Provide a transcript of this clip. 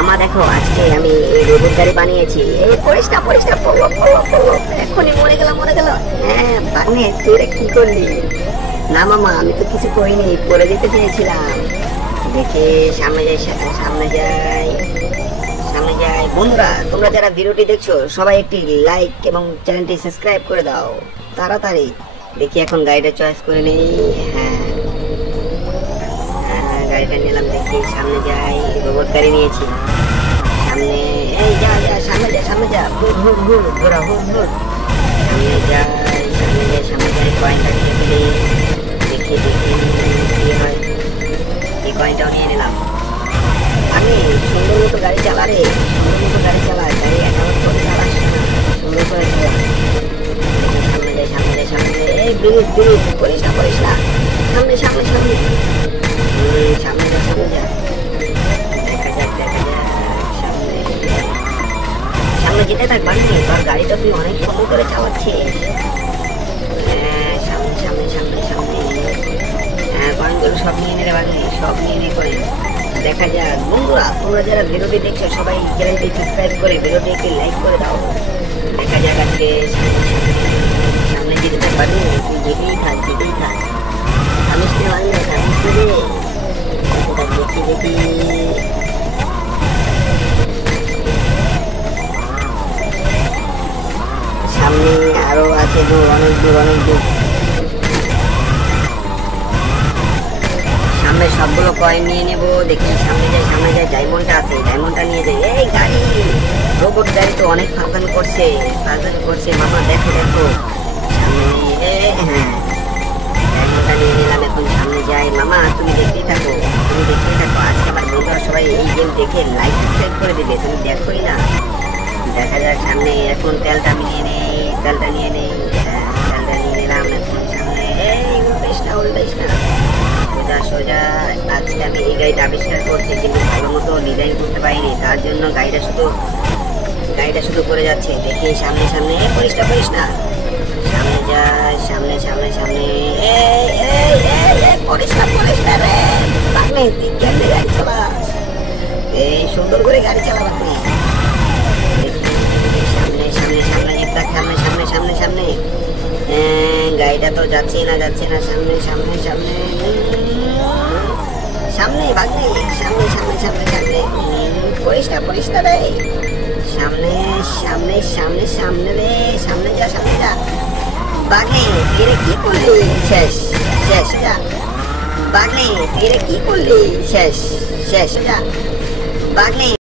মামা দেখো আজকে আমি এই রোবট গাড়ি বানিয়েছি। এই পড়িস না পড়িস না, পড়লো পড়লো পড়লো, এক্ষুনি মরে গেল মরে গেল। হ্যাঁ বাগনে তুই এটা কি করলি? না মামা আমি তো কিছু করিনি, পড়ে দিতে চেয়েছিলাম। দেখে সামনে যাই সামনে যাই সামনে যাই। বন্ধুরা তোমরা যারা ভিডিওটি দেখছো সবাই একটি লাইক এবং চ্যানেলটি সাবস্ক্রাইব করে দাও তাড়াতাড়ি। দেখি এখন গাড়িটা চয়েস করে নেই। হ্যাঁ গাড়িটা নিলাম, দেখি সামনে যাই। রোবট গাড়ি নিয়েছি। সামনে এই যা যা সামনে যা সামনে যা, হুর হুর হুর ঘোরা হুর হুর। সামনে যাই সামনে যাই সামনে যাই। কয়েনটা নিয়ে ফেলি, দেখি দেখি কি হয়। এই কয়েনটাও নিয়ে নিলাম। আমি সুন্দর মতো গাড়ি চালা রে, সুন্দর মতো গাড়ি চালা, গাড়ি একেবারে করে চালাস না, সুন্দর করে চালা। সামনে যাই সামনে যাই সামনে যাই। এই ব্রিজ ব্রিজ করিস না করিস না, সামনে সামনে সামনে সামনে যা সামনে যা। দেখা যাক দেখা যাক সামনে সামনে যেতে থাক। বাড়ি তোর গাড়িটা তুই অনেক সুন্দর করে চালাচ্ছিস। সামনে সামনে সামনে সামনে। হ্যাঁ কয়েনগুলো সব নিয়ে নিলে বাড়ি, সব নিয়ে নিয়ে করে। দেখা যাক বন্ধুরা তোমরা যারা ভিডিওটি দেখছো সবাই চ্যানেলটি সাবস্ক্রাইব করে ভিডিওটি একটি লাইক করে দাও। দেখা যাক আজকে সামনে যেতে থাক বাড়ি, তুই যেতেই থাক যেতেই থাক। থামিস নে বাড়ি, থামিস নে রে। দেখি দেখি সামনে আরো আছে দূর, অনেক দূর অনেক দূর। সামনে সবগুলো কয়েন নিয়ে নেবো। দেখি সামনে যাই সামনে যাই। ডায়মন্ডটা আছে, ডায়মন্ডটা নিয়ে যাই। এই গাড়ি রোবট গাড়ি তো অনেক ফাঁকান করছে মামা, দেখো দেখো সামনে। হ্যাঁ ডায়মন্ডটা নিয়ে নিলাম। এখন সামনে যাই। মামা তুমি দেখতেই থাকো তুমি দেখতেই থাকো। আজকে আমার বন্ধুরা সবাই এই গেম দেখে লাইক সাবস্ক্রাইব করে দেবে, তুমি দেখোই না। দেখা যাক সামনে। এখন তেলটা আমি নিয়ে নেই, তেলটা নিয়ে নেই। তেলটা নিয়ে নিলাম। এখন সামনে এই উল্টাইস না উল্টাইস না, সোজা সোজা। আজকে আমি এই গাড়িটা আবিষ্কার করছি কিন্তু ভালো মতো ডিজাইন করতে পারিনি, তার জন্য গাড়িটা শুধু করে যাচ্ছে। দেখি সামনে সামনে করিস না সামনে যায় সামনে সামনে সামনে। করিস না রে বাগনে, তুই কেমনে গাড়ি চালাস? এই সুন্দর করে গাড়ি চালাবা তুই। সামনে সামনে সামনে একটা সামনে সামনে সামনে সামনে। গাড়িটা তো যাচ্ছে না সামনে সামনে সামনে সামনে বাগনে, সামনে সামনে সামনে সামনে। করিস না রে সামনে সামনে সামনে সামনে রে, সামনে যা বাগনে। তুই কি করলি? শেষ শেষ যা বাগনে, তুই কি করলি? শেষ শেষ যা বাগনে।